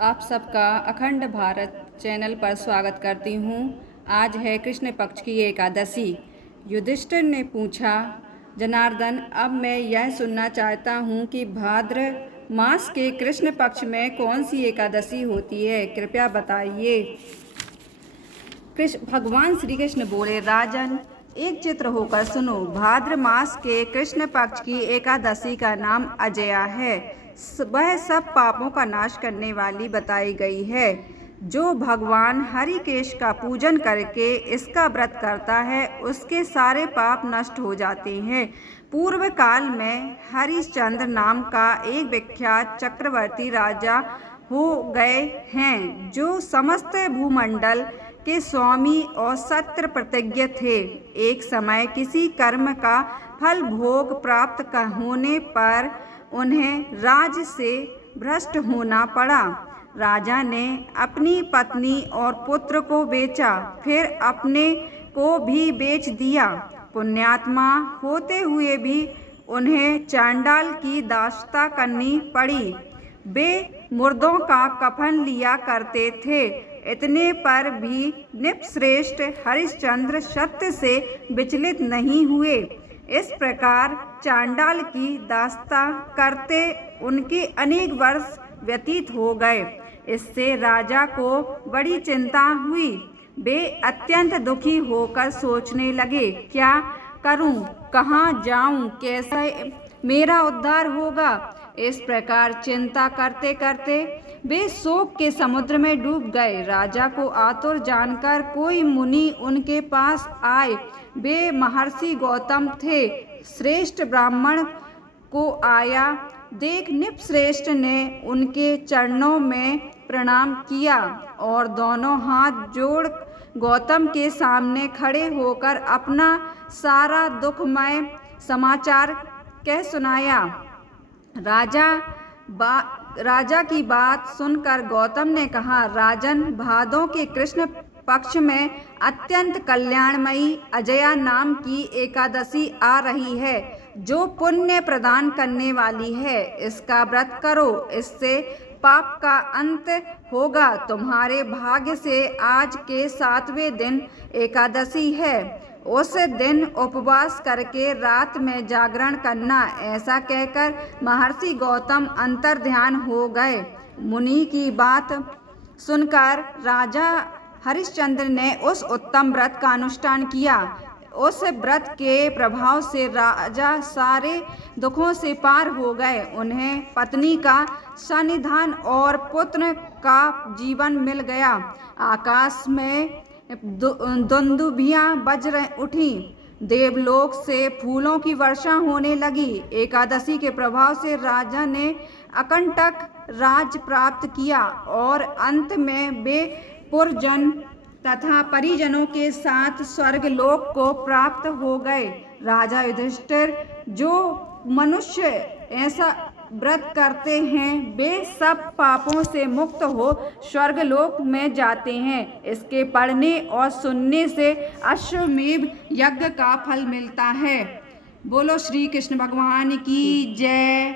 आप सबका अखंड भारत चैनल पर स्वागत करती हूँ। आज है कृष्ण पक्ष की एकादशी। युधिष्ठिर ने पूछा, जनार्दन, अब मैं यह सुनना चाहता हूँ कि भाद्र मास के कृष्ण पक्ष में कौन सी एकादशी होती है, कृपया बताइए। भगवान श्री कृष्ण बोले, राजन, एक चित्र होकर सुनो। भाद्र मास के कृष्ण पक्ष की एकादशी का नाम अजया है। वह सब पापों का नाश करने वाली बताई गई है। जो भगवान हरिकेश का पूजन करके इसका व्रत करता है, उसके सारे पाप नष्ट हो जाते हैं। पूर्व काल में हरिश्चंद्र नाम का एक विख्यात चक्रवर्ती राजा हो गए हैं, जो समस्त भूमंडल के स्वामी और सत्य प्रतिज्ञ थे। एक समय किसी कर्म का फल भोग प्राप्त होने पर उन्हें राज से भ्रष्ट होना पड़ा। राजा ने अपनी पत्नी और पुत्र को बेचा, फिर अपने को भी बेच दिया। पुण्यात्मा होते हुए भी उन्हें चांडाल की दास्ता करनी पड़ी। वे मुर्दों का कफन लिया करते थे। इतने पर भी नृपश्रेष्ठ हरिश्चंद्र सत्य से विचलित नहीं हुए। इस प्रकार चांडाल की दास्ता करते उनके अनेक वर्ष व्यतीत हो गए। इससे राजा को बड़ी चिंता हुई। वे अत्यंत दुखी होकर सोचने लगे, क्या करूं, कहाँ जाऊं, कैसे मेरा उद्धार होगा। इस प्रकार चिंता करते करते वे शोक के समुद्र में डूब गए। राजा को आतुर जानकर कोई मुनि उनके पास आए। वे महर्षि गौतम थे। श्रेष्ठ ब्राह्मण को आया देख नृपश्रेष्ठ ने उनके चरणों में प्रणाम किया और दोनों हाथ जोड़ गौतम के सामने खड़े होकर अपना सारा दुखमय समाचार कह सुनाया। राजा की बात सुनकर गौतम ने कहा, राजन, भादों के कृष्ण पक्ष में अत्यंत कल्याणमयी अजया नाम की एकादशी आ रही है, जो पुण्य प्रदान करने वाली है। इसका व्रत करो, इससे पाप का अंत होगा। तुम्हारे भाग्य से आज के 7वें दिन एकादशी है। उस दिन उपवास करके रात में जागरण करना। ऐसा कहकर महर्षि गौतम अंतर्ध्यान हो गए। मुनि की बात सुनकर राजा हरिश्चंद्र ने उस उत्तम व्रत का अनुष्ठान किया। उस व्रत के प्रभाव से राजा सारे दुखों से पार हो गए। उन्हें पत्नी का सानिध्यान और पुत्र का जीवन मिल गया। आकाश में दुंदुभियां बज उठी। देवलोक से फूलों की वर्षा होने लगी। एकादशी के प्रभाव से राजा ने अकंटक राज प्राप्त किया और अंत में वे पुरजन तथा परिजनों के साथ स्वर्गलोक को प्राप्त हो गए। राजा युधिष्ठिर, जो मनुष्य ऐसा व्रत करते हैं, वे सब पापों से मुक्त हो स्वर्गलोक में जाते हैं। इसके पढ़ने और सुनने से अश्वमेध यज्ञ का फल मिलता है। बोलो श्री कृष्ण भगवान की जय।